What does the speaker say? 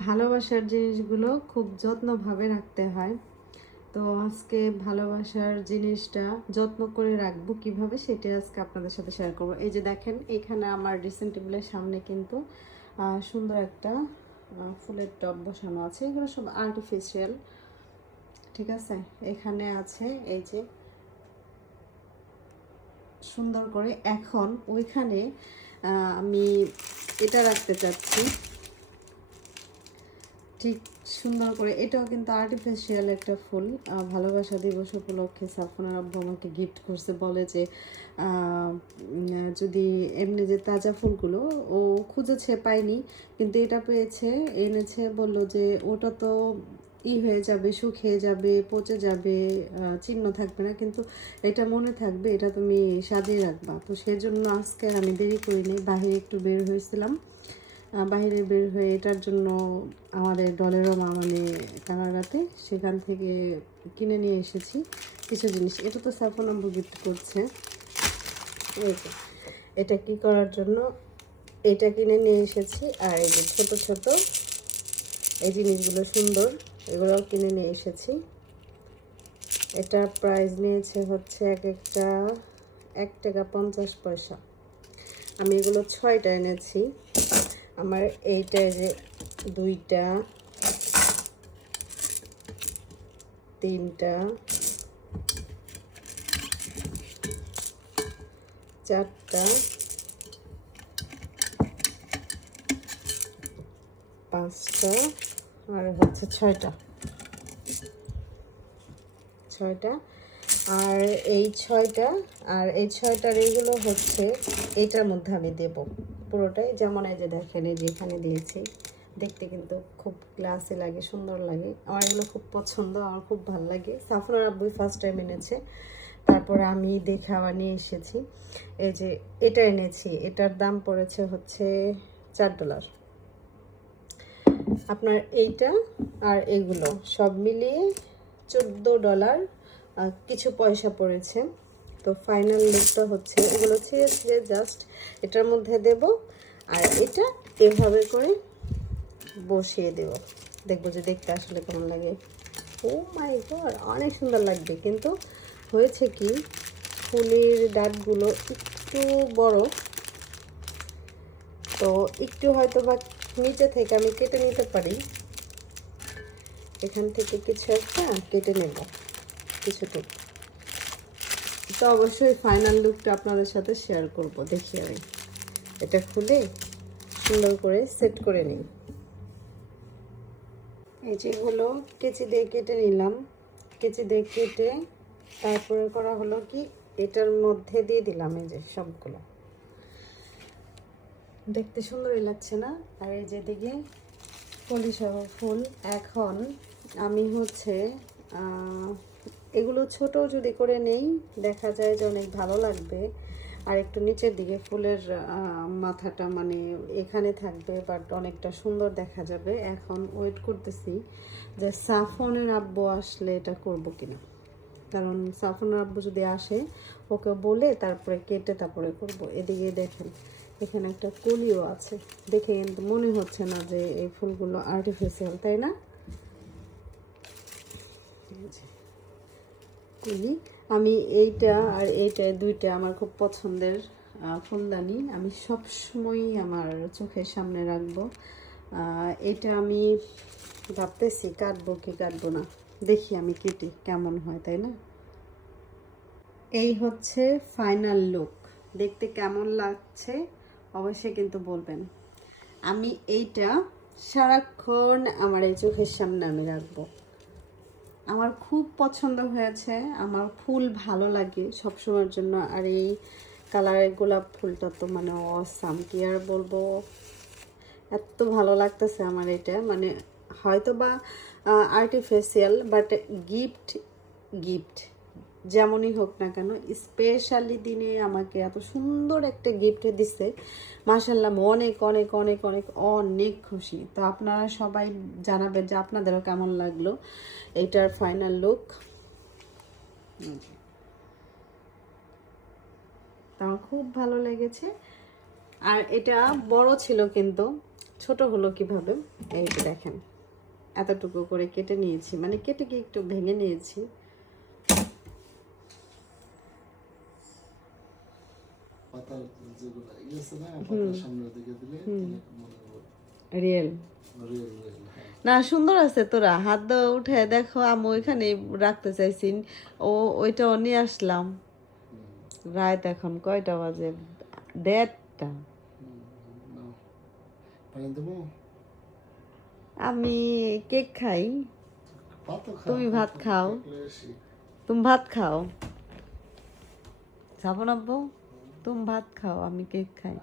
ভালোবাসার জিনিসগুলো খুব যত্নভাবে রাখতে হয়। তো আজকে ভালোবাসার জিনিসটা যত্ন করে রাখব কীভাবে সেটা আজকে আপনাদের সাথে শেয়ার করব। এই যে দেখেন, এখানে আমার ড্রেসিং টেবিলের সামনে কিন্তু সুন্দর একটা ফুলের টব বসানো আছে। এগুলো সব আর্টিফিশিয়াল ঠিক আছে? এখানে আছে এই যে, সুন্দর করে এখন ওইখানে আমি এটা রাখতে চাচ্ছি। ঠিক সুন্দর করে, এটাও কিন্তু আর্টিফিশিয়াল একটা ফুল। ভালোবাসা দিবস উপলক্ষে সাফনার আব্বু আমাকে গিফট করছে, বলে যে যদি এমনি যে তাজা ফুলগুলো ও খুঁজেছে পায়নি, কিন্তু এটা পেয়েছে, এনেছে, বলল যে ওটা তো ই হয়ে যাবে শুকিয়ে যাবে, পচে যাবে চিহ্ন থাকবে না, কিন্তু এটা মনে থাকবে, এটা তুমি সাজিয়ে রাখবা। তো সেজন্য আজকে আমি দেরি করিনি বাহিরে একটু বের হয়েছিলাম। বাইরে বের হয়ে এটার জন্য আমাদের ডলেরও মা মানে কানাডাতে সেখান থেকে কিনে নিয়ে এসেছি কিছু জিনিস। এটা তো সাফনাম্বু গিফট করছে। এটা কি করার জন্য? এটা কিনে নিয়ে এসেছি আর এই যে ছোটো ছোটো এই জিনিসগুলো সুন্দর, এগুলোও কিনে নিয়ে এসেছি। এটা প্রাইস নিয়েছে হচ্ছে এক একটা, এক টাকা পঞ্চাশ পয়সা। আমি এগুলো ছয়টা এনেছি। আমার এইটা যে দুইটা, তিনটা, চারটা, পাঁচটা আর হচ্ছে ছয়টা। ছয়টা। আর এই ছয়টা, আর এই ছয়টার এইগুলো হচ্ছে এটার মধ্যে আমি দেব। পুরোটাই যেমন এই যে দেখেন, এই যে এখানে দিয়েছি। দেখতে কিন্তু খুব ক্লাসি লাগে, সুন্দর লাগে। আমার এগুলো খুব পছন্দ, আমার খুব ভালো লাগে। সাফরার আব্বুই ফার্স্ট টাইম এনেছে। তারপরে আমি দেখে আবার নিয়ে এসেছি। এই যে এটা এনেছি, এটার দাম পড়েছে হচ্ছে চার ডলার আপনার এইটা আর এগুলো সব মিলিয়ে চোদ্দ ডলার কিছু পয়সা পড়েছে। তো ফাইনাল লুকটা হচ্ছে, এগুলো ছিঁড়ে ছিঁড়ে জাস্ট এটার মধ্যে দেব, আর এটা এভাবে করে বসিয়ে দেব। দেখব যে দেখতে আসলে কেমন লাগে। ও মাই গড অনেক সুন্দর লাগবে। কিন্তু হয়েছে কি, ফুলের ডাটগুলো একটু বড়, তো একটু হয়তো বা নিচে থেকে আমি কেটে নিতে পারি। এখান থেকে কিছু একটা কেটে নেব, কিছুটুকু। তো অবশ্যই ফাইনাল লুকটা আপনাদের সাথে শেয়ার করব। দেখি আমি। এটা খুলে সুন্দর করে সেট করে নিই। এই যেগুলো কেচি দিয়ে কেটে নিলাম। কেচি দিয়ে কেটে তারপরে করা হলো কি, এটার মধ্যে দিয়ে দিলাম এই যে সবগুলো। দেখতে সুন্দরই লাগছে না? আর এই যেদিকে কলিসহ ফুল। এখন আমি হচ্ছে এগুলো ছোট যদি করে নেই, দেখা যায় যে অনেক ভালো লাগবে। আর একটু নিচের দিকে ফুলের মাথাটা মানে এখানে থাকবে বাট অনেকটা সুন্দর দেখা যাবে। এখন ওয়েট করতেছি যে সাফনের আব্বু আসলে এটা করব কিনা। কারণ সাফনের আব্বু যদি আসে, ওকে বলে তারপরে কেটে তারপরে করব। এদিকে দেখেন, এখানে একটা কলিও আছে। দেখে কিন্তু মনে হচ্ছে না যে এই ফুলগুলো আর্টিফিশিয়াল তাই না? এই যে। কলি আমি এইটা আর এইটা দুইটা আমার খুব পছন্দের ফুলদানি। আমি সব সময়ই আমার চোখের সামনে রাখব। এটা আমি ভাবতেছি কাটবো কি কাটবো না। দেখি আমি কেটে কেমন হয়, তাই না? এই হচ্ছে ফাইনাল লুক। দেখতে কেমন লাগছে অবশ্যই কিন্তু বলবেন। আমি এইটা সারাক্ষণ আমার এই চোখের সামনে আমি রাখব। আমার খুব পছন্দ হয়েছে। আমার ফুল ভালো লাগে সবসময়ের জন্য। আর এই কালারের গোলাপ ফুলটা তো মানে অসাম কি আর বলব? এত ভালো লাগতেছে আমার এটা। মানে হয়তো বা আর্টিফিশিয়াল বাট গিফট গিফট যেমনই হোক না কেন স্পেশালি দিনে আমাকে এত সুন্দর একটা গিফট দিছে। মাসাল্লাহ অনেক অনেক অনেক অনেক অনেক খুশি। তো আপনারা সবাই জানাবেন যে আপনাদেরও কেমন লাগল এটার ফাইনাল লুক আমার খুব ভালো লেগেছে। আর এটা বড় ছিল কিন্তু, ছোট হলো কীভাবে? এই দেখেন, এতটুকু করে কেটে নিয়েছি। মানে কেটে কি একটু ভেঙে নিয়েছি। পাতার যেগুলো আছে না পাতার সামনের দিকে দিলে মনে রিয়েল না সুন্দর আছে তোরা। হাত উঠে দেখো আমি ওইখানে রাখতে চাইছি। ও ওইটাও নিয়ে আসলাম। রাত এখন কয়টা বাজে? দেড়টা। আমি কেক খাই। তুমি ভাত খাও। তুমি ভাত খাও। যাব না আব্বু? তুমি ভাত খাও আমি কেক খাই।